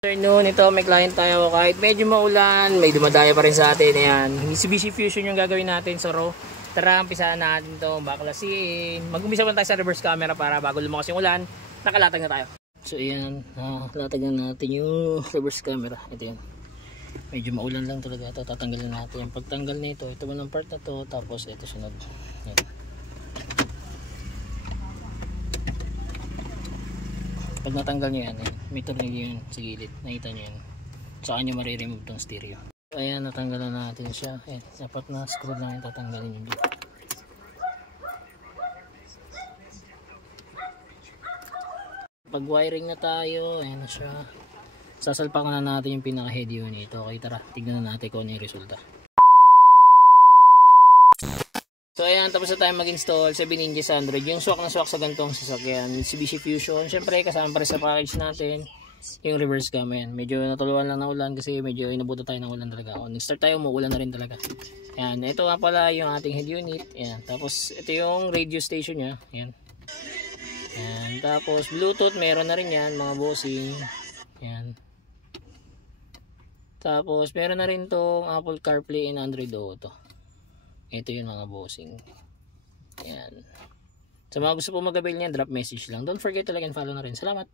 Afternoon, ito may client tayo kahit medyo maulan, may dumadaya pa rin sa atin. Ayan, Mitsubishi Fusion yung gagawin natin. So, tara, umpisahan natin ito, baklasin. Mag-umpisa pa tayo sa reverse camera para bago lumakas yung ulan, nakalatag na tayo. So, ayan, latag na natin yung reverse camera. Ito yun. Medyo maulan lang talaga ito. Tatanggalin natin. Yung pagtanggal nito, ito man ang part na to, tapos ito sunod. Ayan. Pag natanggal nyo yan, may tornilyo yun sa gilid, nakita nyo yan, saka nyo mariremove itong stereo. Ayan, natanggal na natin siya. Ayan, dapat na screw lang yung tatanggalin nyo. Pag wiring na tayo, ayan na siya. Sasalpakan na natin yung pinaka head unit. Okay, tara, tignan na natin kung ano yung resulta. So ayan, tapos na tayo mag-install 7 inches Android. Yung swak na swak sa gantong sasakyan, Mitsubishi Fusion. Siyempre kasama pa rin sa package natin yung reverse cam. Ayan, medyo natuluan lang ng ulan kasi medyo inabutan tayo ng ulan talaga. Nag-start tayo, umuulan na rin talaga. Ayan, ito nga pala yung ating head unit. Ayan, tapos ito yung radio station nya. Ayan. Ayan, tapos Bluetooth meron na rin yan mga bossing. Ayan. Tapos meron na rin tong Apple CarPlay and Android Auto. Ito yung mga bossing. Ayan. Sa mga gusto po mag-avail niyan, drop message lang. Don't forget to like and follow na rin. Salamat!